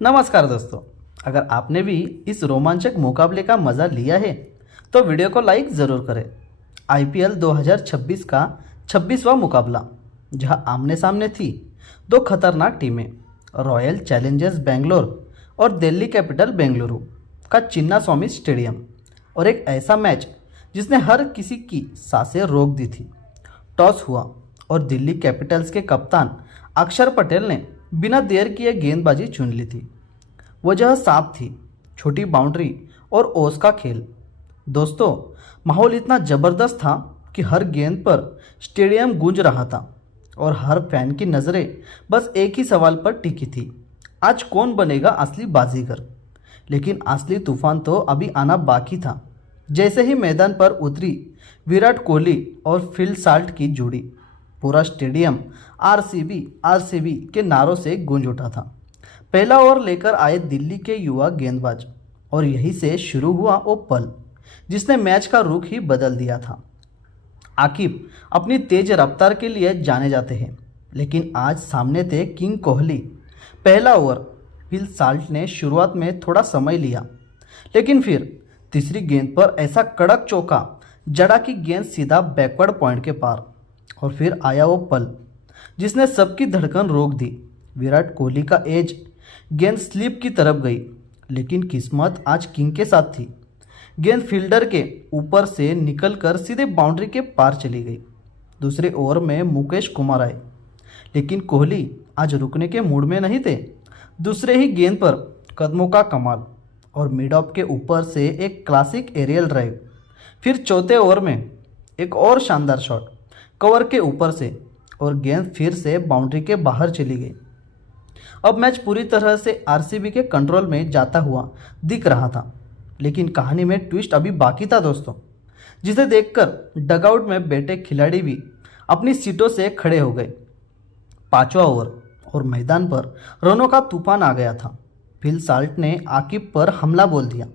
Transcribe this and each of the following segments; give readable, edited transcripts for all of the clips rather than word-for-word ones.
नमस्कार दोस्तों, अगर आपने भी इस रोमांचक मुकाबले का मज़ा लिया है तो वीडियो को लाइक ज़रूर करें। आईपीएल 2026 का 26वां मुकाबला, जहां आमने सामने थी दो खतरनाक टीमें, रॉयल चैलेंजर्स बेंगलोर और दिल्ली कैपिटल बेंगलुरु का चिन्ना स्वामी स्टेडियम। और एक ऐसा मैच जिसने हर किसी की सांसें रोक दी थी। टॉस हुआ और दिल्ली कैपिटल्स के कप्तान अक्षर पटेल ने बिना देर किए गेंदबाजी चुन ली थी। वजह साफ थी, छोटी बाउंड्री और ओस का खेल। दोस्तों, माहौल इतना ज़बरदस्त था कि हर गेंद पर स्टेडियम गूंज रहा था और हर फैन की नज़रें बस एक ही सवाल पर टिकी थी, आज कौन बनेगा असली बाजीगर। लेकिन असली तूफान तो अभी आना बाकी था। जैसे ही मैदान पर उतरी विराट कोहली और फिल साल्ट की जोड़ी, पूरा स्टेडियम आरसीबी आरसीबी के नारों से गूंज उठा था। पहला ओवर लेकर आए दिल्ली के युवा गेंदबाज, और यहीं से शुरू हुआ वो पल जिसने मैच का रुख ही बदल दिया था। आकिब अपनी तेज रफ्तार के लिए जाने जाते हैं, लेकिन आज सामने थे किंग कोहली। पहला ओवर फिल साल्ट ने शुरुआत में थोड़ा समय लिया, लेकिन फिर तीसरी गेंद पर ऐसा कड़क चौका जड़ा की गेंद सीधा बैकवर्ड पॉइंट के पार। और फिर आया वो पल जिसने सबकी धड़कन रोक दी। विराट कोहली का एज, गेंद स्लिप की तरफ गई, लेकिन किस्मत आज किंग के साथ थी। गेंद फील्डर के ऊपर से निकलकर सीधे बाउंड्री के पार चली गई। दूसरे ओवर में मुकेश कुमार आए, लेकिन कोहली आज रुकने के मूड में नहीं थे। दूसरे ही गेंद पर कदमों का कमाल और मिड ऑफ के ऊपर से एक क्लासिक एरियल ड्राइव। फिर चौथे ओवर में एक और शानदार शॉट कवर के ऊपर से, और गेंद फिर से बाउंड्री के बाहर चली गई। अब मैच पूरी तरह से आरसीबी के कंट्रोल में जाता हुआ दिख रहा था, लेकिन कहानी में ट्विस्ट अभी बाकी था दोस्तों, जिसे देखकर डगआउट में बैठे खिलाड़ी भी अपनी सीटों से खड़े हो गए। पांचवा ओवर और मैदान पर रनों का तूफान आ गया था। फिल साल्ट ने आकिब पर हमला बोल दिया।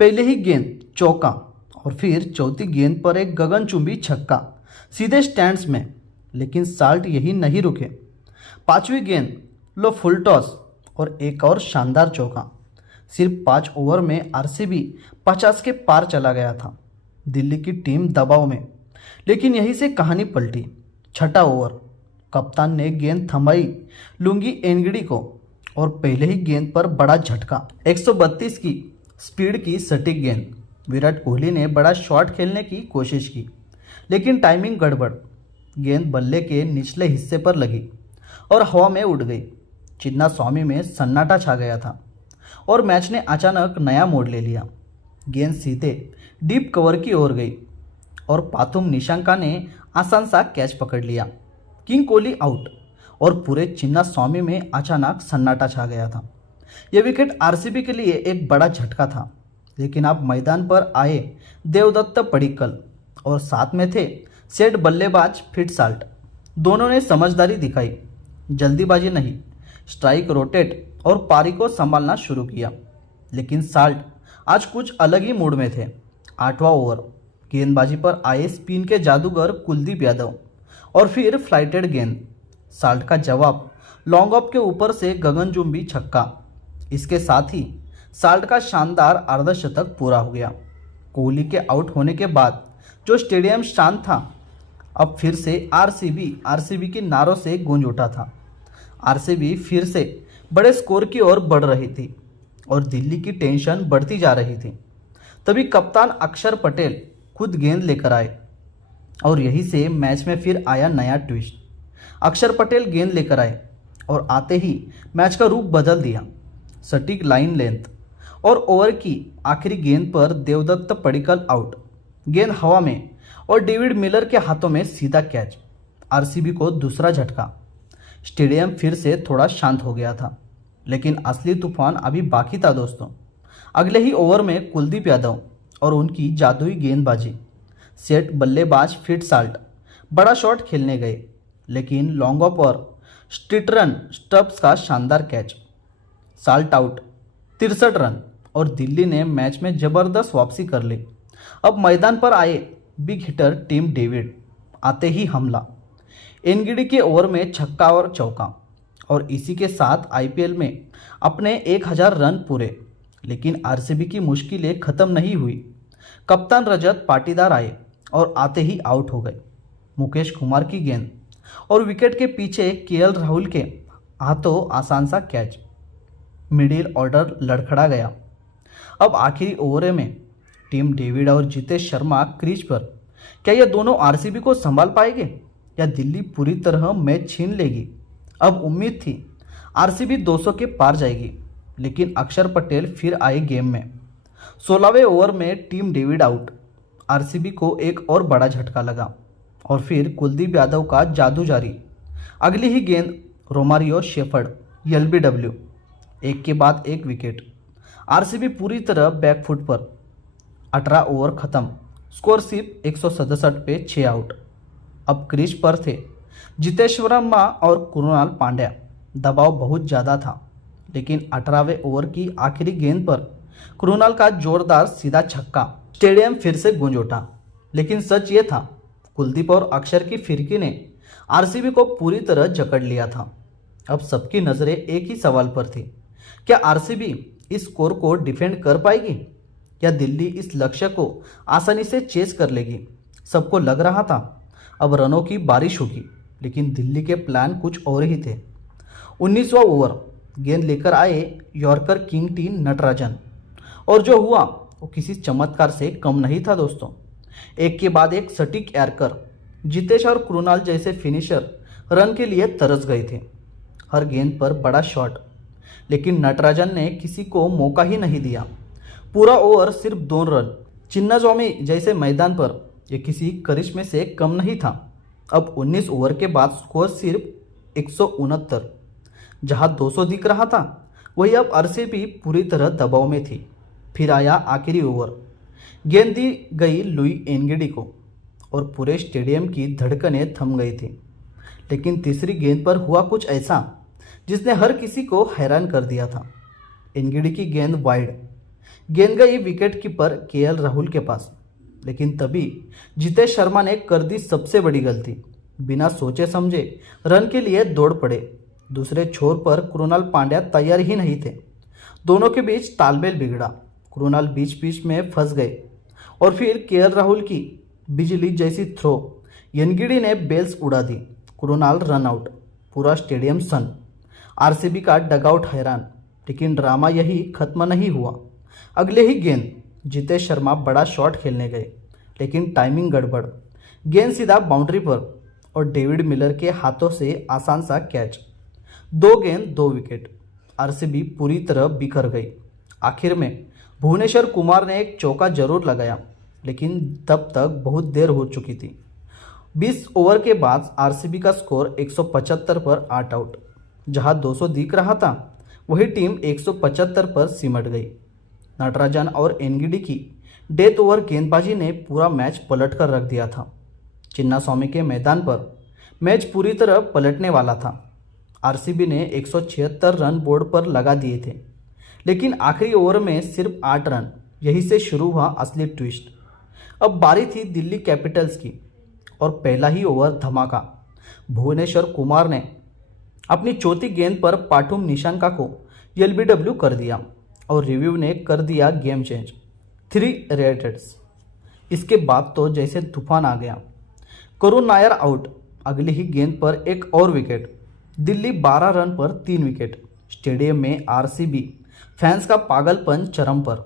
पहले ही गेंद चौका और फिर चौथी गेंद पर एक गगनचुंबी छक्का सीधे स्टैंड्स में, लेकिन साल्ट यही नहीं रुके। पांचवी गेंद लो फुल टॉस और एक और शानदार चौका। सिर्फ 5 ओवर में आरसीबी 50 के पार चला गया था। दिल्ली की टीम दबाव में, लेकिन यहीं से कहानी पलटी। छठा ओवर, कप्तान ने गेंद थमाई लुंगी एनगिडी को, और पहले ही गेंद पर बड़ा झटका। 132 की स्पीड की सटीक गेंद। विराट कोहली ने बड़ा शॉट खेलने की कोशिश की, लेकिन टाइमिंग गड़बड़। गेंद बल्ले के निचले हिस्से पर लगी और हवा में उड़ गई। चिन्ना स्वामी में सन्नाटा छा गया था और मैच ने अचानक नया मोड़ ले लिया। गेंद सीधे डीप कवर की ओर गई और पाथुम निशंका ने आसान सा कैच पकड़ लिया। किंग कोहली आउट और पूरे चिन्ना स्वामी में अचानक सन्नाटा छा गया था। यह विकेट आरसीबी के लिए एक बड़ा झटका था, लेकिन अब मैदान पर आए देवदत्त पडिक्कल और साथ में थे सेट बल्लेबाज फिट साल्ट। दोनों ने समझदारी दिखाई, जल्दीबाजी नहीं, स्ट्राइक रोटेट और पारी को संभालना शुरू किया। लेकिन साल्ट आज कुछ अलग ही मूड में थे। 8वां ओवर, गेंदबाजी पर आए स्पिन के जादूगर कुलदीप यादव और फिर फ्लाइटेड गेंद। साल्ट का जवाब लॉन्ग ऑफ के ऊपर से गगनचुंबी छक्का। इसके साथ ही साल्ट का शानदार अर्धशतक पूरा हो गया। कोहली के आउट होने के बाद जो स्टेडियम शांत था, अब फिर से आरसीबी के नारों से गूंज उठा था। आरसीबी फिर से बड़े स्कोर की ओर बढ़ रही थी और दिल्ली की टेंशन बढ़ती जा रही थी। तभी कप्तान अक्षर पटेल खुद गेंद लेकर आए, और यहीं से मैच में फिर आया नया ट्विस्ट। अक्षर पटेल गेंद लेकर आए और आते ही मैच का रूप बदल दिया। सटीक लाइन लेंथ और ओवर की आखिरी गेंद पर देवदत्त पडिक्कल आउट। गेंद हवा में और डेविड मिलर के हाथों में सीधा कैच। आरसीबी को दूसरा झटका। स्टेडियम फिर से थोड़ा शांत हो गया था, लेकिन असली तूफान अभी बाकी था दोस्तों। अगले ही ओवर में कुलदीप यादव और उनकी जादुई गेंदबाजी। सेट बल्लेबाज फिट साल्ट बड़ा शॉट खेलने गए, लेकिन लॉन्ग ऑफ और स्टिटरन स्टब्स का शानदार कैच। साल्ट आउट, 63 रन, और दिल्ली ने मैच में जबरदस्त वापसी कर ली। अब मैदान पर आए बिग हिटर टीम डेविड। आते ही हमला। एनगिडी के ओवर में छक्का और चौका, और इसी के साथ आईपीएल में अपने 1000 रन पूरे। लेकिन आरसीबी की मुश्किलें खत्म नहीं हुई। कप्तान रजत पाटीदार आए और आते ही आउट हो गए। मुकेश कुमार की गेंद और विकेट के पीछे केएल राहुल के हाथों आसान सा कैच। मिडिल ऑर्डर लड़खड़ा गया। अब आखिरी ओवर में टीम डेविड और जितेश शर्मा क्रीज पर। क्या ये दोनों आरसीबी को संभाल पाएंगे या दिल्ली पूरी तरह मैच छीन लेगी? अब उम्मीद थी आरसीबी 200 के पार जाएगी, लेकिन अक्षर पटेल फिर आए गेम में। 16वें ओवर में टीम डेविड आउट। आरसीबी को एक और बड़ा झटका लगा और फिर कुलदीप यादव का जादू जारी। अगली ही गेंद रोमारियो शेफर्ड एलबीडब्ल्यू, एक के बाद एक विकेट। आरसीबी पूरी तरह बैकफुट पर। 18 ओवर खत्म, स्कोर सिर्फ 167 पे 6 आउट। अब क्रीज पर थे जितेश शर्मा और कृणाल पांड्या। दबाव बहुत ज़्यादा था, लेकिन 18वें ओवर की आखिरी गेंद पर कृणाल का जोरदार सीधा छक्का स्टेडियम फिर से गूंज उठा। लेकिन सच ये था, कुलदीप और अक्षर की फिरकी ने आरसीबी को पूरी तरह जकड़ लिया था। अब सबकी नज़रें एक ही सवाल पर थी, क्या आरसीबी इस स्कोर को डिफेंड कर पाएगी या दिल्ली इस लक्ष्य को आसानी से चेस कर लेगी? सबको लग रहा था अब रनों की बारिश होगी, लेकिन दिल्ली के प्लान कुछ और ही थे। 19वां ओवर, गेंद लेकर आए यॉर्कर किंग टी नटराजन, और जो हुआ वो किसी चमत्कार से कम नहीं था दोस्तों। एक के बाद एक सटीक एयरकर। जितेश और कृणाल जैसे फिनिशर रन के लिए तरस गए थे। हर गेंद पर बड़ा शॉट, लेकिन नटराजन ने किसी को मौका ही नहीं दिया। पूरा ओवर सिर्फ 2 रन। चिन्नास्वामी जैसे मैदान पर यह किसी करिश्मे से कम नहीं था। अब 19 ओवर के बाद स्कोर सिर्फ 169। जहां 200 दिख रहा था, वही अब आरसीबी पूरी तरह दबाव में थी। फिर आया आखिरी ओवर। गेंद दी गई लुई एनगिडी को और पूरे स्टेडियम की धड़कनें थम गई थी। लेकिन तीसरी गेंद पर हुआ कुछ ऐसा जिसने हर किसी को हैरान कर दिया था। एनगिडी की गेंद वाइड। गेंद गई विकेट कीपर केएल राहुल के पास, लेकिन तभी जितेश शर्मा ने कर दी सबसे बड़ी गलती। बिना सोचे समझे रन के लिए दौड़ पड़े। दूसरे छोर पर कृणाल पांड्या तैयार ही नहीं थे। दोनों के बीच तालमेल बिगड़ा। कृणाल बीच बीच में फंस गए और फिर केएल राहुल की बिजली जैसी थ्रो। एनगिडी ने बेल्स उड़ा दी। Krunal run out. पूरा स्टेडियम सन। आरसीबी का डगआउट हैरान। लेकिन ड्रामा यही खत्म नहीं हुआ। अगले ही गेंद जितेश शर्मा बड़ा शॉट खेलने गए, लेकिन टाइमिंग गड़बड़। गेंद सीधा बाउंड्री पर और डेविड मिलर के हाथों से आसान सा कैच। 2 गेंद 2 विकेट। आरसीबी पूरी तरह बिखर गई। आखिर में भुवनेश्वर कुमार ने एक चौका जरूर लगाया, लेकिन तब तक बहुत देर हो चुकी थी। 20 ओवर के बाद आरसीबी का स्कोर 175 पर 8 आउट। जहां 200 दिख रहा था, वही टीम 175 पर सिमट गई। नटराजन और एनगिडी की डेथ ओवर गेंदबाजी ने पूरा मैच पलट कर रख दिया था। चिन्नास्वामी के मैदान पर मैच पूरी तरह पलटने वाला था। आरसीबी ने 176 रन बोर्ड पर लगा दिए थे, लेकिन आखिरी ओवर में सिर्फ 8 रन। यहीं से शुरू हुआ असली ट्विस्ट। अब बारी थी दिल्ली कैपिटल्स की और पहला ही ओवर धमाका। भुवनेश्वर कुमार ने अपनी चौथी गेंद पर पाठुम निशंका को एलबीडब्ल्यू कर दिया और रिव्यू ने कर दिया गेम चेंज। 3 रेडेड्स। इसके बाद तो जैसे तूफान आ गया। करुण नायर आउट। अगली ही गेंद पर एक और विकेट। दिल्ली 12 रन पर 3 विकेट। स्टेडियम में आरसीबी फैंस का पागलपन चरम पर।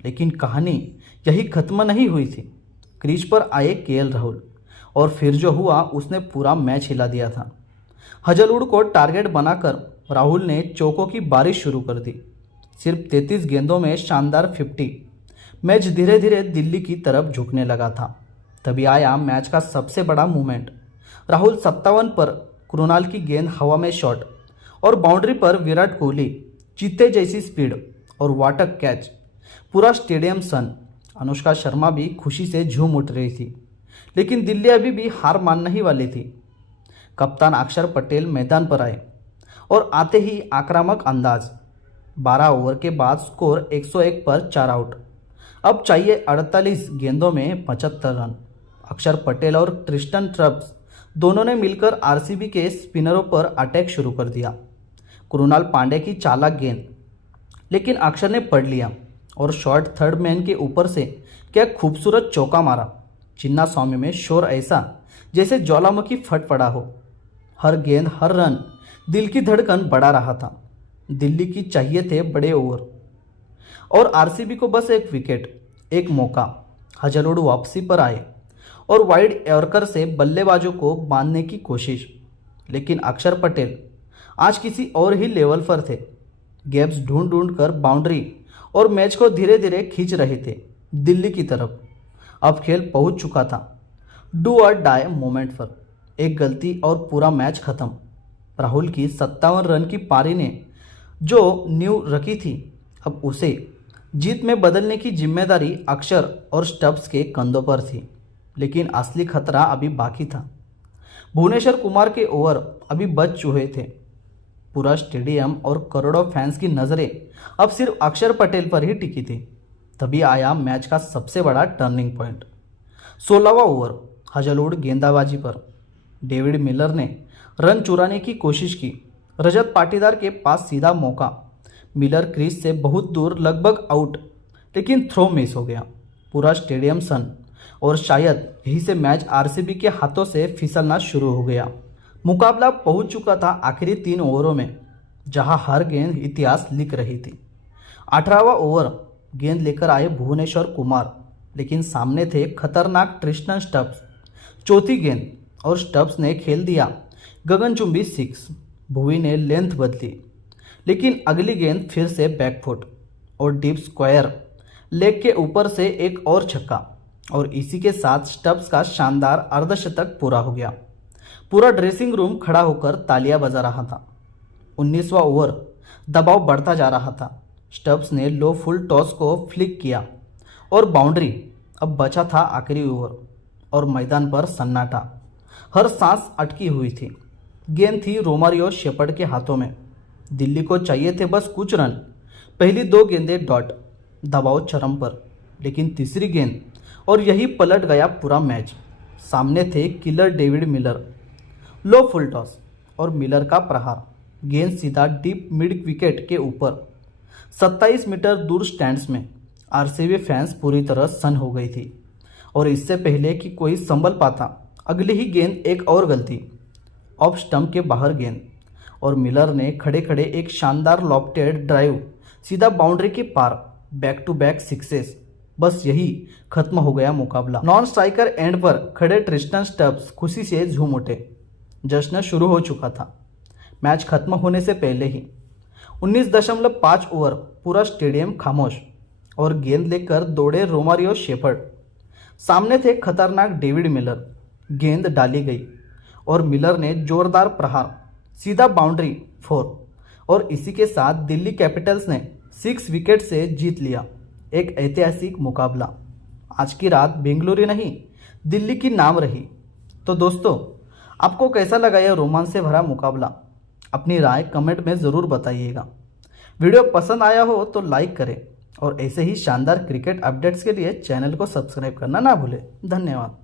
लेकिन कहानी यही खत्म नहीं हुई थी। क्रीज पर आए केएल राहुल और फिर जो हुआ उसने पूरा मैच हिला दिया था। हजलवुड को टारगेट बनाकर राहुल ने चौकों की बारिश शुरू कर दी। सिर्फ 33 गेंदों में शानदार 50। मैच धीरे धीरे दिल्ली की तरफ झुकने लगा था। तभी आया मैच का सबसे बड़ा मूवमेंट। राहुल 57 पर कृणाल की गेंद हवा में शॉट और बाउंड्री पर विराट कोहली चीते जैसी स्पीड और वाटर कैच। पूरा स्टेडियम सन। अनुष्का शर्मा भी खुशी से झूम उठ रही थी, लेकिन दिल्ली अभी भी हार मानने ही वाली थी। कप्तान अक्षर पटेल मैदान पर आए और आते ही आक्रामक अंदाज। 12 ओवर के बाद स्कोर 101 पर 4 आउट। अब चाहिए 48 गेंदों में 75 रन। अक्षर पटेल और ट्रिस्टन ट्रब्स दोनों ने मिलकर आरसीबी के स्पिनरों पर अटैक शुरू कर दिया। कृणाल पांड्या की चालाक गेंद, लेकिन अक्षर ने पढ़ लिया और शॉर्ट थर्ड मैन के ऊपर से क्या खूबसूरत चौका मारा। चिन्ना स्वामी में शोर ऐसा जैसे ज्वालामुखी फट पड़ा हो। हर गेंद हर रन दिल की धड़कन बढ़ा रहा था। दिल्ली की चाहिए थे बड़े ओवर और आरसीबी को बस एक विकेट, एक मौका। हजलुड वापसी पर आए और वाइड यॉर्कर से बल्लेबाजों को बांधने की कोशिश, लेकिन अक्षर पटेल आज किसी और ही लेवल पर थे। गैप्स ढूंढ ढूंढ कर बाउंड्री और मैच को धीरे धीरे खींच रहे थे दिल्ली की तरफ। अब खेल पहुंच चुका था डू और डाई मोमेंट पर। एक गलती और पूरा मैच खत्म। राहुल की 57 रन की पारी ने जो नींव रखी थी, अब उसे जीत में बदलने की जिम्मेदारी अक्षर और स्टब्स के कंधों पर थी। लेकिन असली खतरा अभी बाकी था। भुवनेश्वर कुमार के ओवर अभी बच चुके थे। पूरा स्टेडियम और करोड़ों फैंस की नज़रें अब सिर्फ अक्षर पटेल पर ही टिकी थी। तभी आया मैच का सबसे बड़ा टर्निंग पॉइंट। 16वां ओवर हजलुड गेंदबाजी पर। डेविड मिलर ने रन चुराने की कोशिश की। रजत पाटीदार के पास सीधा मौका। मिलर क्रीज से बहुत दूर, लगभग आउट, लेकिन थ्रो मिस हो गया। पूरा स्टेडियम सन और शायद यही से मैच आरसीबी के हाथों से फिसलना शुरू हो गया। मुकाबला पहुंच चुका था आखिरी 3 ओवरों में, जहां हर गेंद इतिहास लिख रही थी। 18वां ओवर गेंद लेकर आए भुवनेश्वर कुमार, लेकिन सामने थे खतरनाक ट्रिस्टन स्टब्स। चौथी गेंद और स्टब्स ने खेल दिया गगनचुंबी 6। भुवी ने लेंथ बदली, लेकिन अगली गेंद फिर से बैकफुट और डीप स्क्वायर लेग के ऊपर से एक और छक्का, और इसी के साथ स्टब्स का शानदार अर्धशतक पूरा हो गया। पूरा ड्रेसिंग रूम खड़ा होकर तालियां बजा रहा था। 19वां ओवर दबाव बढ़ता जा रहा था। स्टब्स ने लो फुल टॉस को फ्लिक किया और बाउंड्री। अब बचा था आखिरी ओवर और मैदान पर सन्नाटा। हर सांस अटकी हुई थी। गेंद थी रोमारियो शेपर्ड के हाथों में। दिल्ली को चाहिए थे बस कुछ रन। पहली 2 गेंदें डॉट, दबाव चरम पर, लेकिन तीसरी गेंद और यही पलट गया पूरा मैच। सामने थे किलर डेविड मिलर। लो फुल टॉस और मिलर का प्रहार। गेंद सीधा डीप मिड विकेट के ऊपर 27 मीटर दूर स्टैंड्स में। आरसीबी फैंस पूरी तरह सन हो गई थी, और इससे पहले कि कोई संभल पाता, अगली ही गेंद एक और गलती। ऑफ स्टंप के बाहर गेंद और मिलर ने खड़े खड़े एक शानदार लॉफ्टेड ड्राइव सीधा बाउंड्री के पार। Back to back sixes. बस यही खत्म हो गया मुकाबला। नॉन स्ट्राइकर एंड पर खड़े ट्रिस्टन स्टब्स खुशी से झूम उठे। जश्न शुरू हो चुका था मैच खत्म होने से पहले ही। 19.5 ओवर पूरा स्टेडियम खामोश, और गेंद लेकर दौड़े रोमारियो शेपर्ड। सामने थे खतरनाक डेविड मिलर। गेंद डाली गई और मिलर ने जोरदार प्रहार, सीधा बाउंड्री 4, और इसी के साथ दिल्ली कैपिटल्स ने 6 विकेट से जीत लिया एक ऐतिहासिक मुकाबला। आज की रात बेंगलुरु नहीं, दिल्ली की नाम रही। तो दोस्तों, आपको कैसा लगा यह रोमांच से भरा मुकाबला? अपनी राय कमेंट में ज़रूर बताइएगा। वीडियो पसंद आया हो तो लाइक करें, और ऐसे ही शानदार क्रिकेट अपडेट्स के लिए चैनल को सब्सक्राइब करना ना भूलें। धन्यवाद।